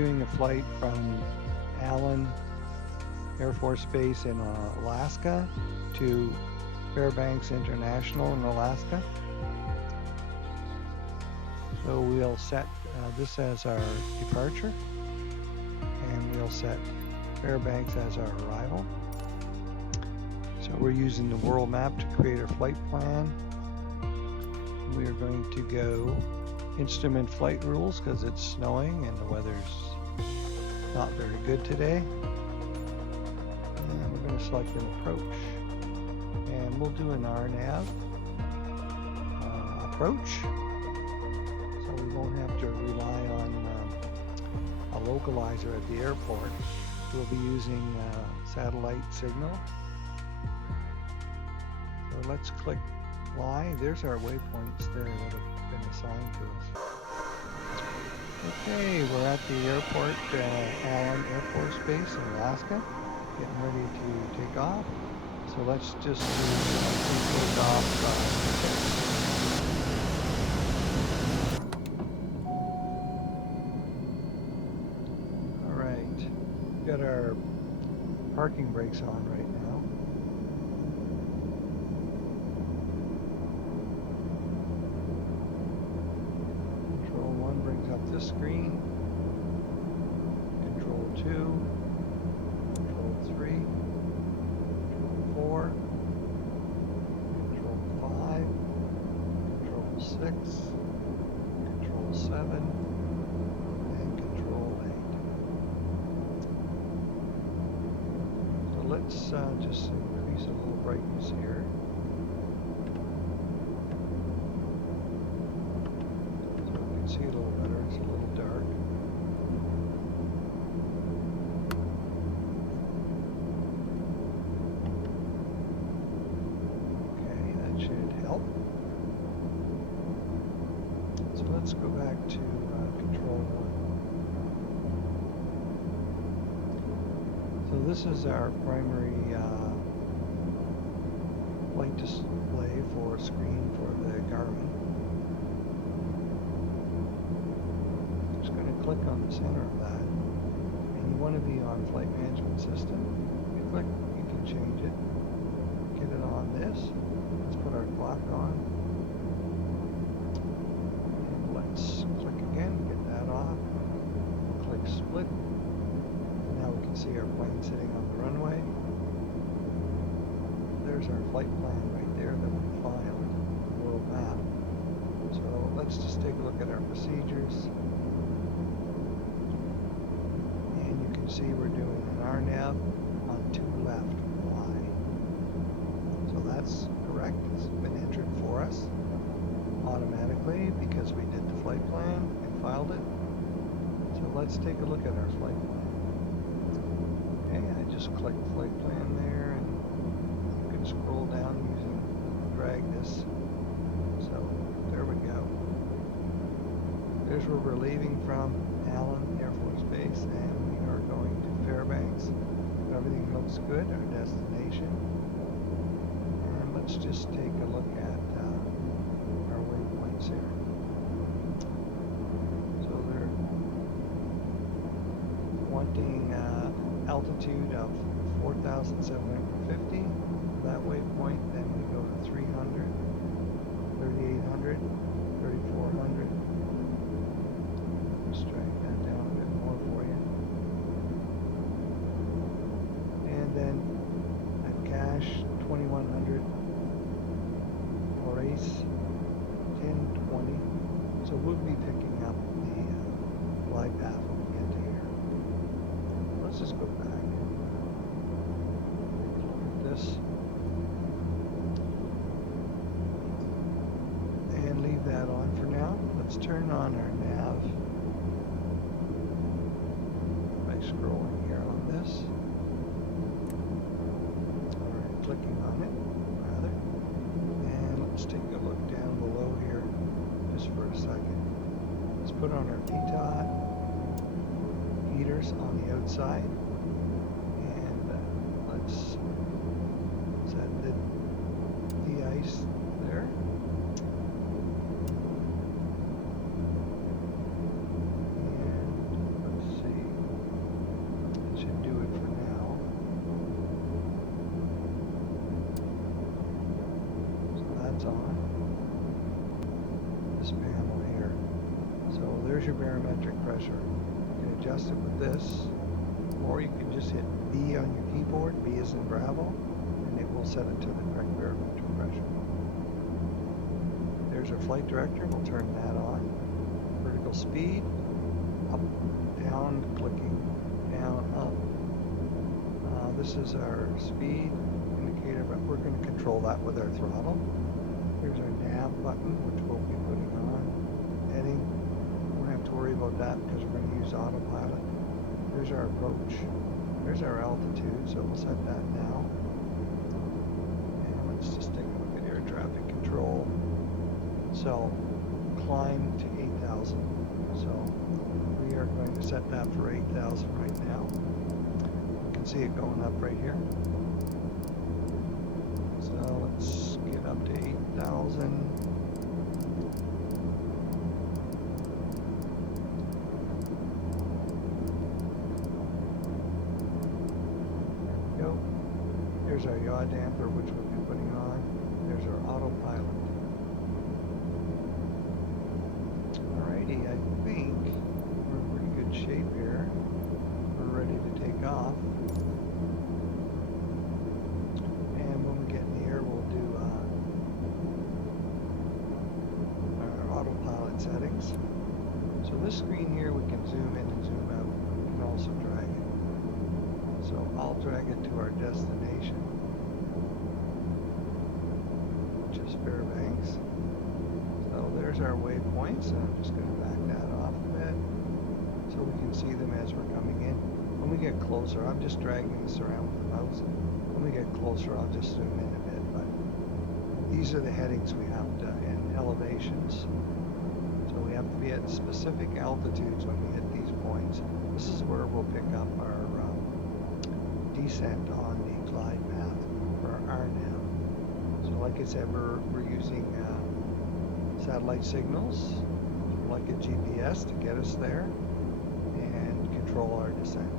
Doing a flight from Allen Air Force Base in Alaska to Fairbanks International in Alaska. So we'll set this as our departure, and we'll set Fairbanks as our arrival. So we're using the world map to create our flight plan. We are going to go instrument flight rules because it's snowing and the weather's not very good today. And we're going to select an approach. And we'll do an RNAV approach. So we won't have to rely on a localizer at the airport. We'll be using satellite signal. So let's click fly. There's our waypoints there that have been assigned to us. Okay, we're at the airport, Allen Air Force Base in Alaska, getting ready to take off. So let's just take off. All right, we've got our parking brakes on right now. Brings up this screen. Control 2, Control 3, Control 4, Control 5, Control 6, Control 7, and Control 8. So let's just increase a little brightness here. See a little better, it's a little dark. Okay, that should help. So let's go back to Control 1. So this is our primary flight display for a screen for the Garmin. Click on the center of that, and you want to be on flight management system. You click, you can change it, get it on this. Let's put our clock on, and let's click again, get that off. Click split. Now we can see our plane sitting on the runway. There's our flight plan right there that we filed, the world map. So let's just take a look at our procedures. See, we're doing an RNAV on 2 left, Y. So that's correct. It's been entered for us automatically because we did the flight plan and filed it. So let's take a look at our flight plan. Okay, I just clicked flight plan there, and you can scroll down using drag this. So there we go. There's where we're leaving from, Allen Air Force Base, and we are going to Fairbanks. Everything looks good, our destination. And let's just take a look at our waypoints here. So they're wanting altitude of 4,750. That waypoint, then we go to 300, 3,800, 3,400. Let's drag that down a bit more for you. And then at cache 2100 or ACE 1020. So we'll be picking up the glide path when we get to here. Let's just go back and look at this and leave that on for now. Let's turn on our nav. Scrolling here on this, or clicking on it rather, and let's take a look down below here just for a second. Let's put on our PTOT heaters on the outside, and let's set the de-ice there. And let's see. turns on. This panel here. So there's your barometric pressure. You can adjust it with this, or you can just hit B on your keyboard. B is in Bravo, and it will set it to the correct barometric pressure. There's our flight director. We'll turn that on. Vertical speed, up, down, clicking, down, up. This is our speed indicator, but we're going to control that with our throttle. Here's our nav button, which we'll be putting on. Heading, we don't have to worry about that because we're going to use autopilot. There's our approach. There's our altitude, so we'll set that now. And let's just take a look at air traffic control. So, climb to 8,000. So, we are going to set that for 8,000 right now. You can see it going up right here. So, let's get up to 8,000. There's our yaw damper, which we'll be putting on. There's our autopilot. Alrighty, I think we're in pretty good shape here. We're ready to take off. And when we get in the air, we'll do our autopilot settings. So this screen here, we can zoom in and zoom out. We can also drag it. So I'll drag it to our destination, which is Fairbanks. So there's our waypoints, and I'm just going to back that off a bit so we can see them as we're coming in. When we get closer, I'm just dragging this around with the mouse. When we get closer, I'll just zoom in a bit, but these are the headings we have to, and elevations. So we have to be at specific altitudes when we hit these points. This is where we'll pick up our descent on the glide path for our RNAV. So like I said, we're using satellite signals, like a GPS, to get us there and control our descent.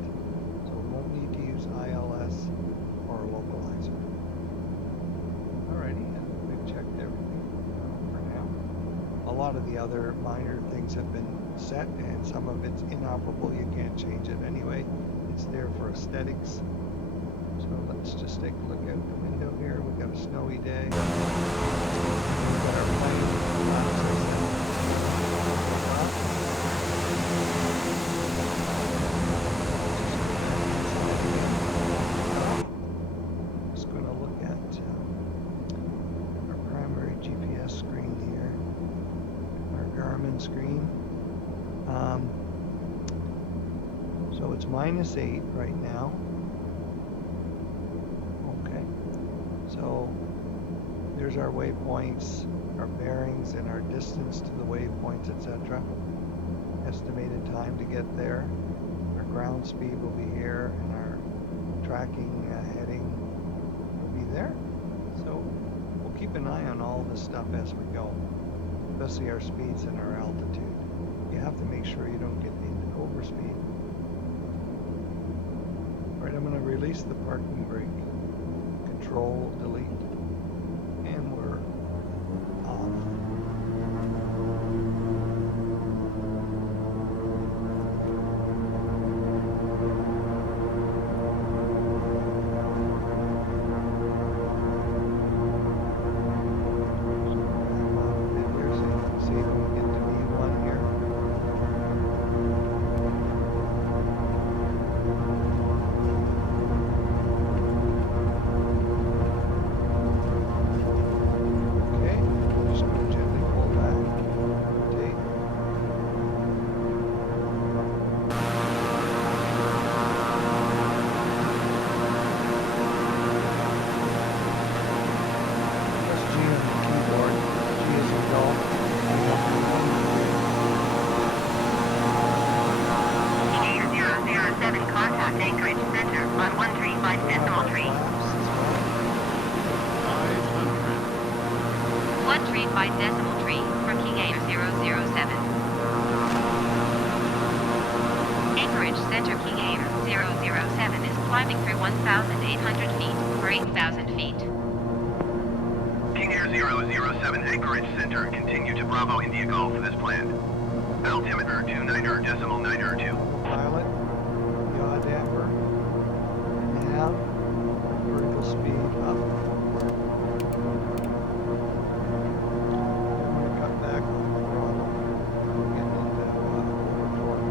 So we won't need to use ILS or a localizer. Alrighty, and we've checked everything for now. A lot of the other minor things have been set, and some of it's inoperable. You can't change it anyway. It's there for aesthetics. So let's just take a look out the window here. We've got a snowy day. We've got our plane. Just going to look at our primary GPS screen here, our Garmin screen. So it's -8 right now. So there's our waypoints, our bearings, and our distance to the waypoints, etc. Estimated time to get there. Our ground speed will be here, and our tracking heading will be there. So we'll keep an eye on all this stuff as we go, especially our speeds and our altitude. You have to make sure you don't get into overspeed. All right, I'm going to release the parking brake. Control, delete, and we're off. Climbing through 1,800 feet for 8,000 feet. King Air 0007 Anchorage Center. Continue to Bravo India Golf as planned. Altimeter 29.92. Pilot, yaw damper, nav, vertical speed up. I'm going to cut back on the throttle, getting into overtorque.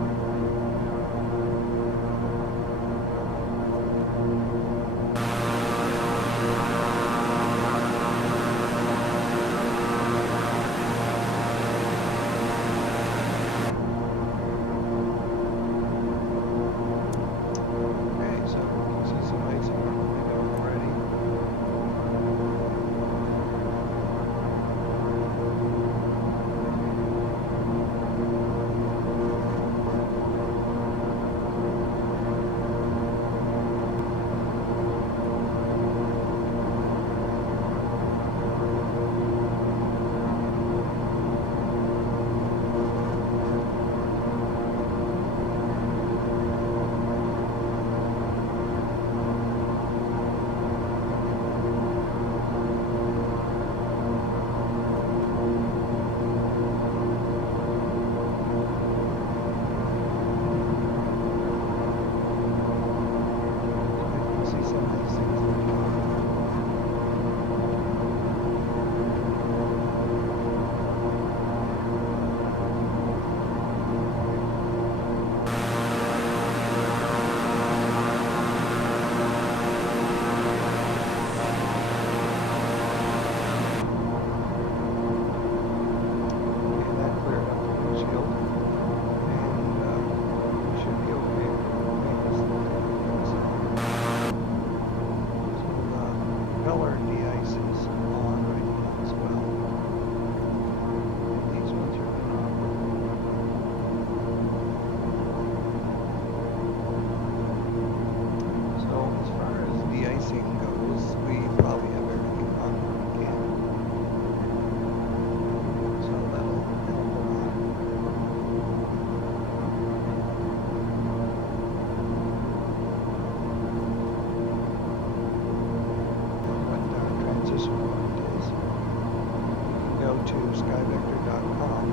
To skyvector.com.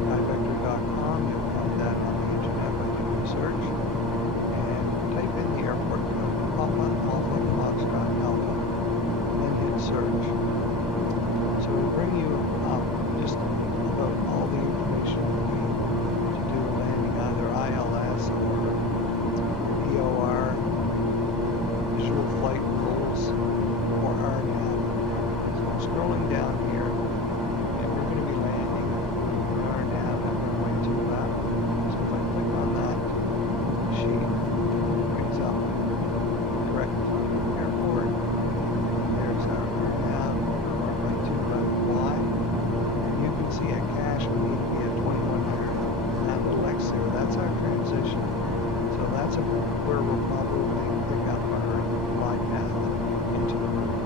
Skyvector.com, you'll find that on the internet by doing a search. And type in the airport code, Alpha, Alpha, Foxtrot, Alpha, and then hit search. So it'll bring you up just about all the information you need to do landing, either ILS or EOR, visual flight rules, or RNAV. So I'm scrolling down here, and we're going to be landing in RNAV at 1.2 left. So if I click on that sheet, it brings up correct airport. There's our RNAV, 1.2 left Y. And you can see at cache we need to be at 2100. That little X there, that's our transition. So that's where we'll probably pick up our glide path into the runway.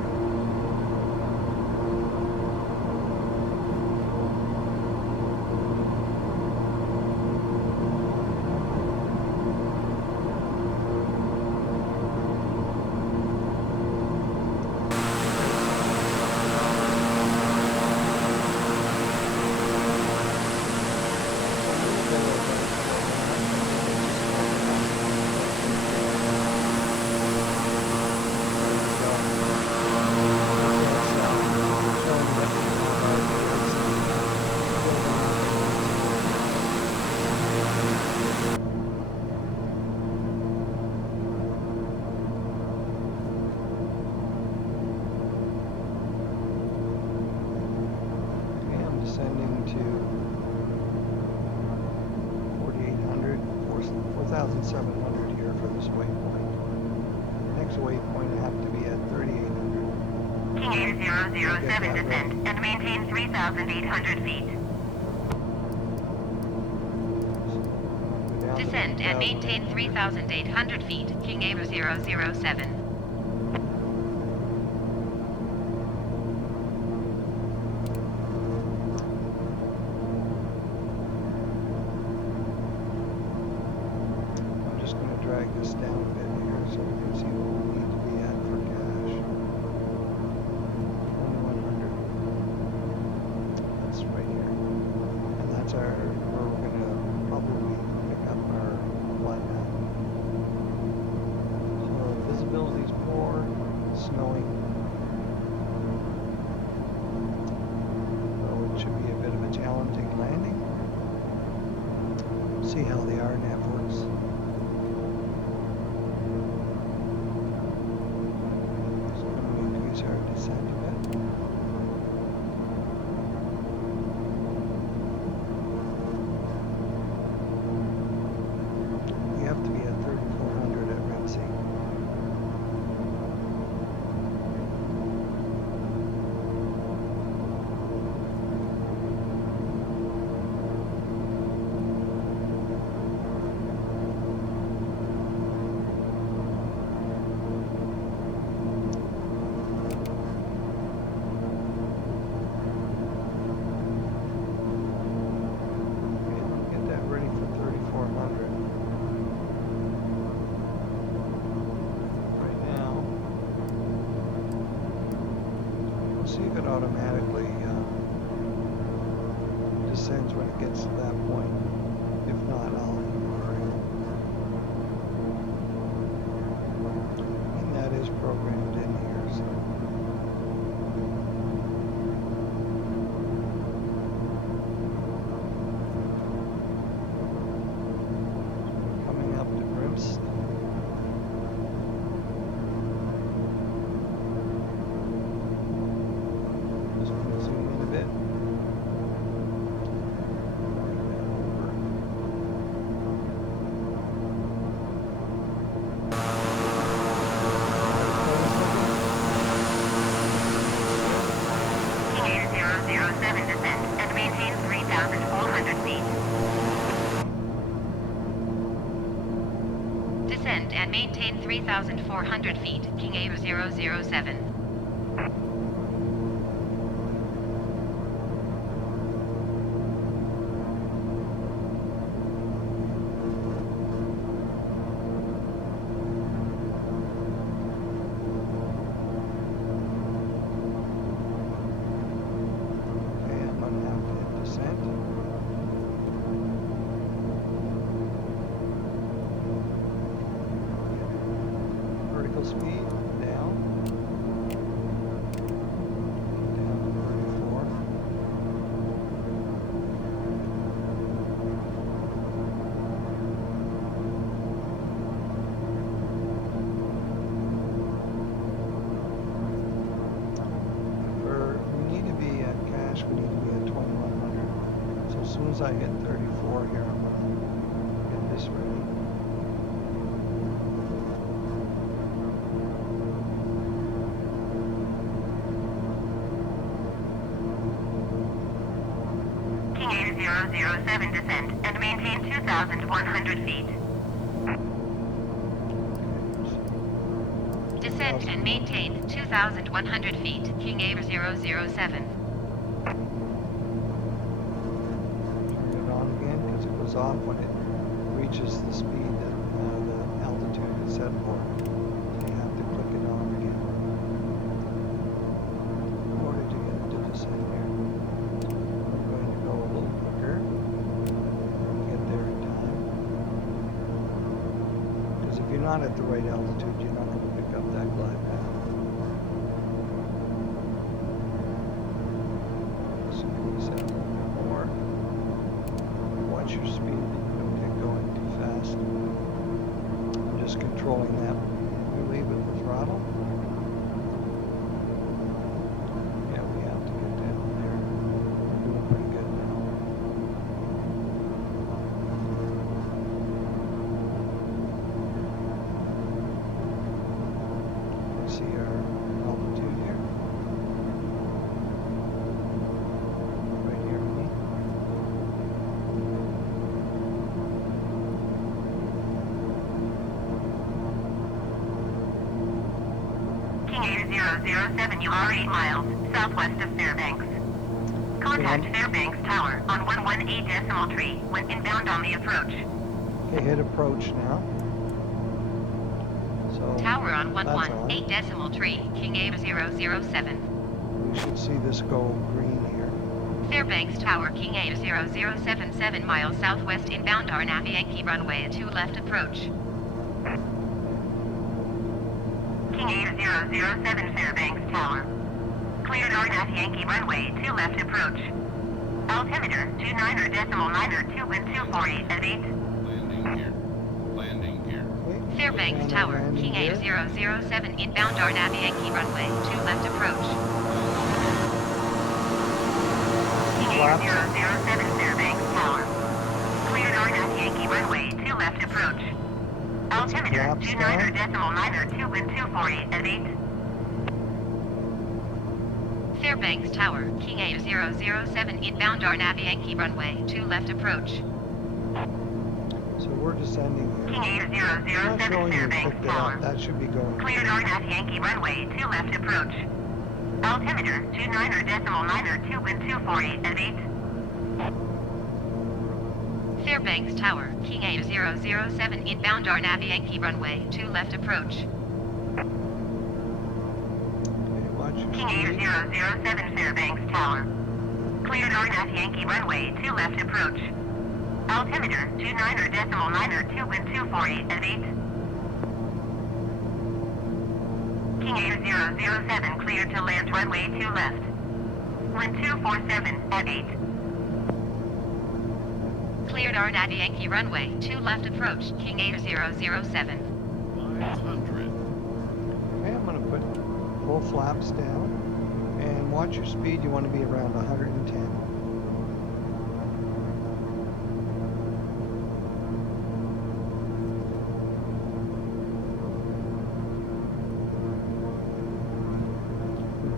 Descending to 4,800, 4,700 here for this waypoint. The next waypoint will have to be at 3,800. King Air 007 descend and maintain 3,800 feet. Descend and maintain 3,800 feet. King Air 007. Drag us down a bit here so we can see what we need to be at for cash. 2100. That's right here. And that's where we're going to probably pick up our flight path. So visibility is poor, snowing. So it should be a bit of a challenging landing. See how the RNAV works. So we increase our descent a bit. We have to be at 3400 at Ramsey. Automatically descends when it gets to that point. If not, I'll ignore it. And that is programmed in here, so. Coming up to Grimst. Descend and maintain 3,400 feet, King Air 007. Speed down to 34. We need to be at cash, we need to be at 2100. So as soon as I hit 34 here, I'm going to get this ready. King Air 007 descend and maintain 2,100 feet. Descend and maintain 2,100 feet, King Air 007. Turn it on again because it goes off when it reaches the speed that the altitude is set for. So you have to click it on again. In order to get to descend here, I'm going to go a little quicker and get there in time. Because if you're not at the right altitude, you're not going to pick up that glide path. So squeeze that a little bit more. Watch your speed, you don't get going too fast. I'm just controlling that really with the throttle. Yeah, we have to get down there. We're doing pretty good now. See our altitude here. Right here with me. King Air 007, you are 8 miles southwest of Fairbanks. Contact Fairbanks Tower on 118 decimal tree when inbound on the approach. Okay, hit approach now. So Tower on that's on. 118 decimal tree, King Air 007. We should see this go green here. Fairbanks Tower, King Air 007, 7 miles southwest inbound RNAV Yankee runway 2 left approach. King Air 007 Fairbanks Tower. Cleared RNAV Yankee runway 2 left approach. Altimeter 29.9 wind 248 at 8. Landing here. Landing here. Okay. Fairbanks And Tower, landing King here. Air 007 inbound RNAV Yankee runway 2 left approach. King Air 007 Fairbanks Tower. Cleared RNAV Yankee runway 2 left approach. Altimeter 29.9 wind 248 at 8. Fairbanks Tower, King Air 007 inbound RNAV Yankee runway 2 left approach. So we're descending here. King Air Not 007 showing you Fairbanks picked it up. Tower. That should be going. Cleared RNAV Yankee runway 2 left approach. Altimeter 29.9 wind 248 at 8. Fairbanks Tower, King Air 007 inbound RNAV Yankee runway 2 left approach. Okay, watch your King Air speed. 007 Fairbanks Tower. Cleared RNAV Yankee runway 2 left approach. Altimeter 29.9 wind 248 at 8. King Air 007 cleared to land runway 2 left. Wind 247 at 8. Cleared RNAV Yankee runway 2 left approach, King Air 007. 500. Okay, I'm going to put full flaps down. And watch your speed. You want to be around 110.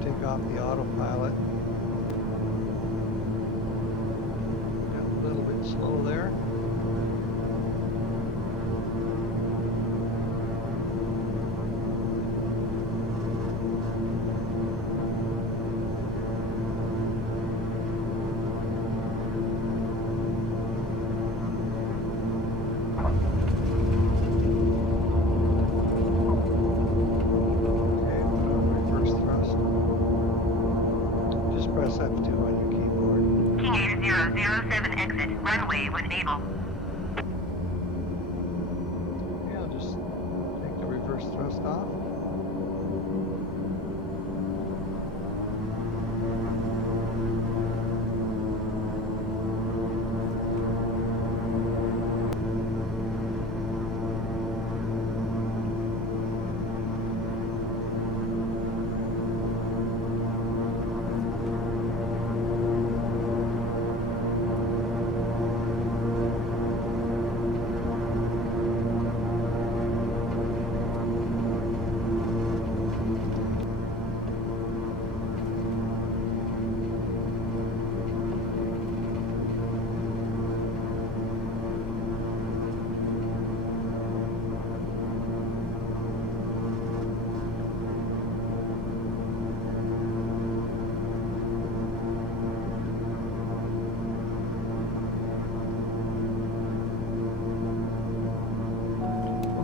Take off the autopilot. Got a little bit slow there. Okay, put on reverse thrust. Just press F2 on your keyboard. King Air 007 exit, runway when able. Okay, I'll just take the reverse thrust off.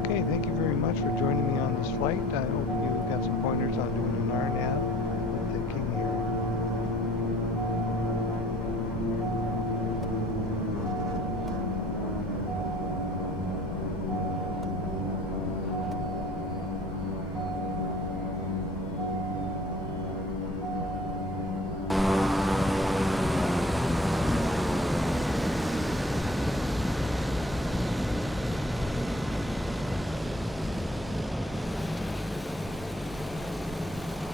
Okay, thank you very much for joining me on this flight. I hope you got some pointers on doing an RNAV